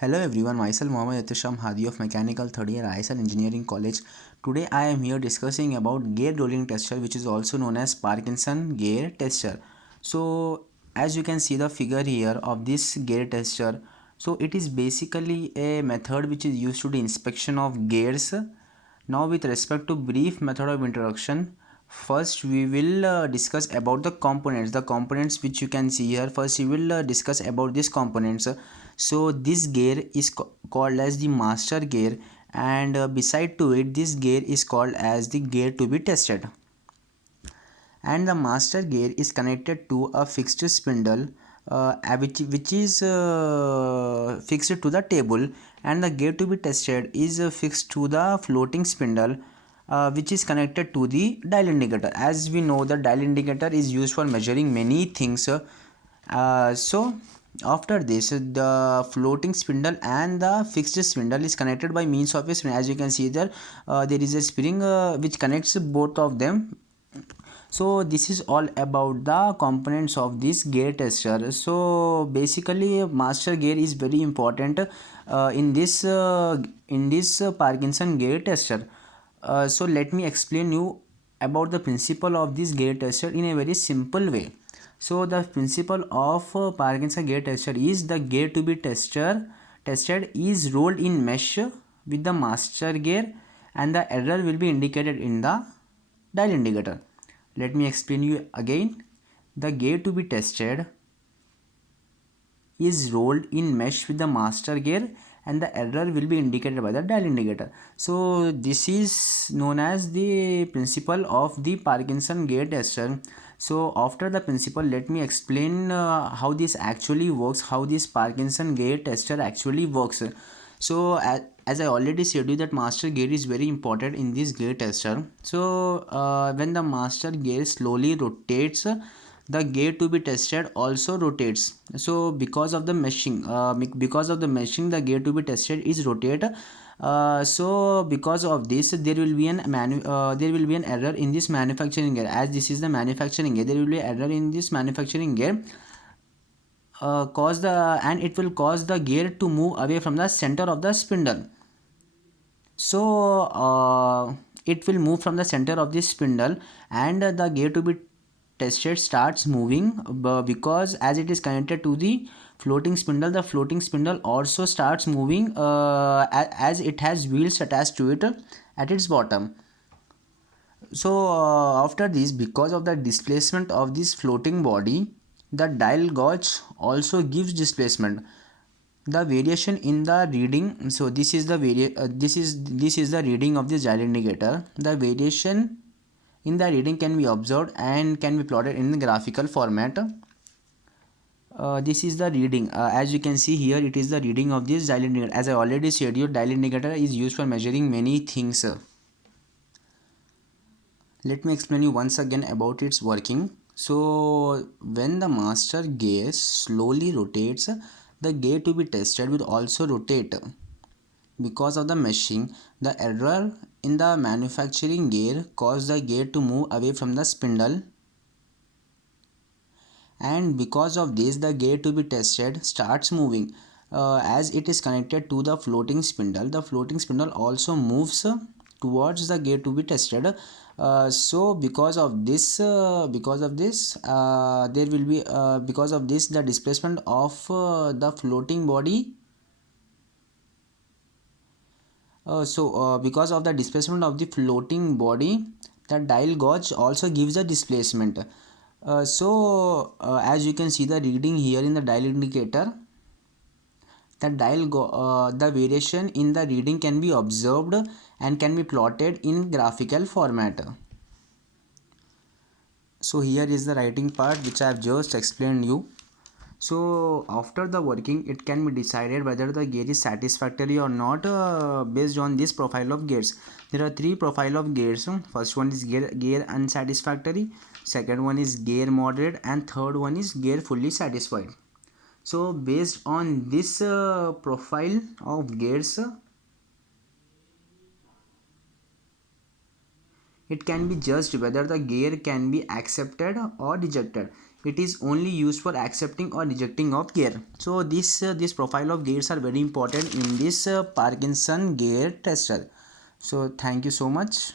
Hello everyone, myself Mohammad Yatisham Hadi of Mechanical Third Year ISL Engineering College. Today I am here discussing about gear rolling tester, which is also known as Parkinson gear tester. So as you can see the figure here of this gear tester, so it is basically a method which is used to the inspection of gears. Now with respect to brief method of introduction, first we will discuss about the components which you can see here. First we will discuss about these components. So this gear is called as the master gear, and beside to it this gear is called as the gear to be tested, and the master gear is connected to a fixed spindle which is fixed to the table, and the gear to be tested is fixed to the floating spindle which is connected to the dial indicator. As we know, the dial indicator is used for measuring many things. So after this, the floating spindle and the fixed spindle is connected by means of a spring. As you can see there, there is a spring which connects both of them. So this is all about the components of this gear tester. So basically master gear is very important in this Parkinson gear tester. So let me explain you about the principle of this gear tester in a very simple way. So the principle of Parkinson gear tester is the gear to be tested is rolled in mesh with the master gear, and the error will be indicated in the dial indicator. Let me explain you again. The gear to be tested is rolled in mesh with the master gear, and the error will be indicated by the dial indicator. So this is known as the principle of the Parkinson gear tester. So after the principle, let me explain how this actually works, how this Parkinson gear tester actually works. So as I already said you that master gear is very important in this gear tester. So when the master gear slowly rotates, the gear to be tested also rotates. So because of the meshing, the gear to be tested is rotate. So because of this, there will be an error in this manufacturing gear. As this is the manufacturing gear, there will be error in this manufacturing gear, and it will cause the gear to move away from the center of the spindle. So it will move from the center of this spindle, and the gear to be tested starts moving, because as it is connected to the floating spindle, the floating spindle also starts moving as it has wheels attached to it at its bottom. So after this, because of the displacement of this floating body, the dial gauge also gives displacement. The variation in the reading, so this is the this is the reading of this dial indicator. The variation in the reading can be observed and can be plotted in the graphical format. This is the reading. As you can see here, it is the reading of this dial indicator. As I already said you, dial indicator is used for measuring many things. Let me explain you once again about its working. So when the master gear slowly rotates, the gear to be tested will also rotate. Because of the meshing, the error in the manufacturing gear caused the gear to move away from the spindle, and because of this the gear to be tested starts moving. As it is connected to the floating spindle, the floating spindle also moves towards the gear to be tested. So there will be because of this the displacement of the floating body. Because of the displacement of the floating body, the dial gauge also gives a displacement. As you can see the reading here in the dial indicator, the variation in the reading can be observed and can be plotted in graphical format. So here is the writing part which I have just explained you. So after the working, it can be decided whether the gear is satisfactory or not based on this profile of gears. There are three profile of gears. First one is gear unsatisfactory, second one is gear moderate, and third one is gear fully satisfied. So based on this profile of gears, it can be judged whether the gear can be accepted or rejected. it is only used for accepting or rejecting of gear. So this profile of gears are very important in this Parkinson gear tester. So thank you so much.